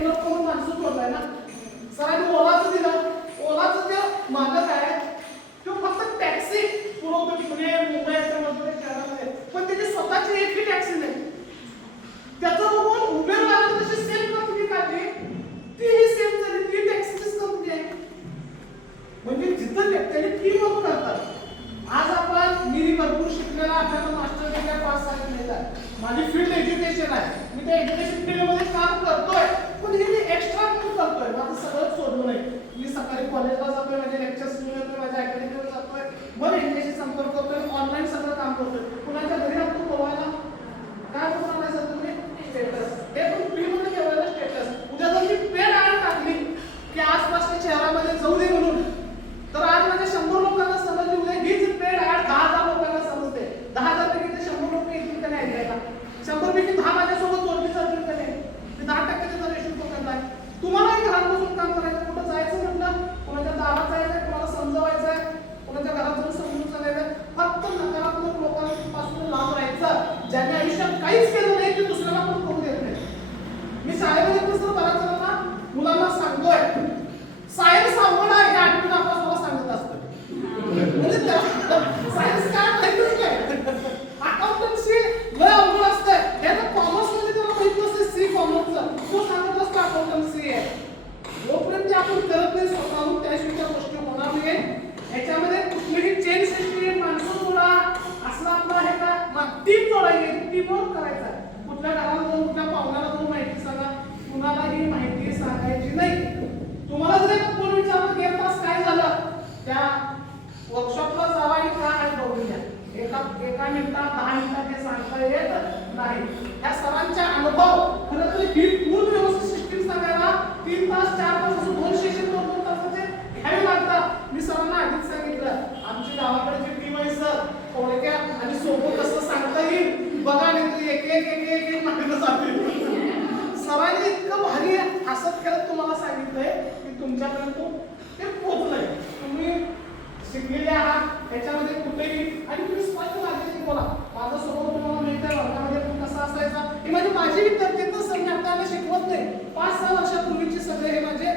Develop करून माणसं सोडलाय ना. सरांनी ओलाचं दिलं, ओलाचं ते मागं काय किंवा फक्त टॅक्सी पुरवतो पुणे मुंबई याच्यामध्ये शहरामध्ये, पण त्याची स्वतःची एकही टॅक्सी नाही. त्याचं बघून उबेरवाला तशी सेम कंपनी काढली, तीही सेम झाली, ती टॅक्सीचीच कंपनी आहे. म्हणजे जिथं त्यांनी टीम वर्क करतात. आज आपण मी भरपूर शिकलेला, आपल्याला मास्टर डिग्री 5-6 मिळतात. माझी फील्ड एज्युकेशन आहे, मी त्या एज्युकेशन फील्डमध्ये काम करतोय, पण हे मी एक्स्ट्रा म्हणून करतोय. माझं सगळं सोडू नये. मी सकाळी कॉलेजला जातोय, माझे लेक्चर्स घेऊन येतोय, माझ्या अकॅडमीवर जातोय, मग यांच्याशी संपर्क करतोय, ऑनलाईन सगळं काम करतोय. कुणाच्या घरी आपण बोलवायला काय बोलणार आहे सर तुम्ही? स्टेटस. हे पण फ्रीमध्ये ठेवायला स्टेटस. उद्या जर मी पेड ॲड टाकली की आसपासच्या शहरामध्ये जाऊ दे म्हणून, तर आज माझ्या 100 लोकांना समजली, उद्या हीच पेड ॲड 10,000 लोकांना समजते. 10,000 पैकी ते 100 लोक येतील का नाही ऐकायला? 100 पैकी 10 माझ्यासोबत जोडली जातील का नाही? ते 10% रेशो पकडत आहे. तुम्हालाही घरात बसून काम करायचं, कुठं जायचं म्हटलं, कोणाच्या दारात जायचंय, कोणाला समजवायचंय, कोणाच्या घरात जाऊन समजून सांगायचं. फक्त नकारात्मक लोकांपासून लांब राहायचं. ज्यांनी आयुष्यात काहीच केलं नाही ते दुसऱ्याला पण करू देत नाही. मी शाळेमध्ये कसं बऱ्याच जणांना मुलांना सांगतोय, सायन्स अवघड आहे हे 8वी नापासला सांगत असतो. म्हणजे सायन्स काय माहितीच नाही. अकाउंटन्सी लय अवघड असतंय, हे तर कॉमर्स मध्ये त्याला माहित नसते, सी कॉमर्सचं तो सांगत असतो अकाउंटन्सी आहे. जोपर्यंत जे आपण करत नाही स्वतःहून, त्याशिवाय त्या गोष्टी होणार नाही. ह्याच्यामध्ये कुठलीही चेन सिस्टीम, माणसं जोडा, असला आपला हे का टीम जोडायची, टीम वर्क करायचा. कुठल्या घराला जाऊन, कुठल्या पाहुण्याला जाऊन माहिती सांगा, कुणालाही माहिती सांगायची नाही. तुम्हाला जर कोण विचारलं गेला तास काय झालं, त्या वर्कशॉपला जावा आणि काय आहे बघून घ्या. एका मिनिटात 10 मिनिटात हे सांगता येत नाही. या सरांचा अनुभव खरं तर ही पूर्ण व्यवस्थित सिस्टीम सांगायला 3 तास 4 तास असं 2 सेशन 2-2 तासाचे घ्यावे लागतात. मी सरांना आधीच सांगितलं, आमची गावाकडची टीम आहे सर, थोडक्या आणि सोपं कसं सांगता येईल बघा, नाही तर एक माहिती जातील. सरांनी इतकं भारी हसत खेळत तुम्हाला सांगितलंय की तुमच्यापर्यंत ते पोहोचलंय. तुम्ही शिकलेले आहात, त्याच्यामध्ये कुठेही आणि तुम्ही स्पष्ट मार्गाने बोला. माझा स्वभाव तुम्हाला माहिती आहे, वर्गामध्ये पण कसा असायचा. हे माझी विद्यार्थी तर सर मी आपल्याला शिकवत नाही. 5-6 वर्षापूर्वीचे सगळे हे माझे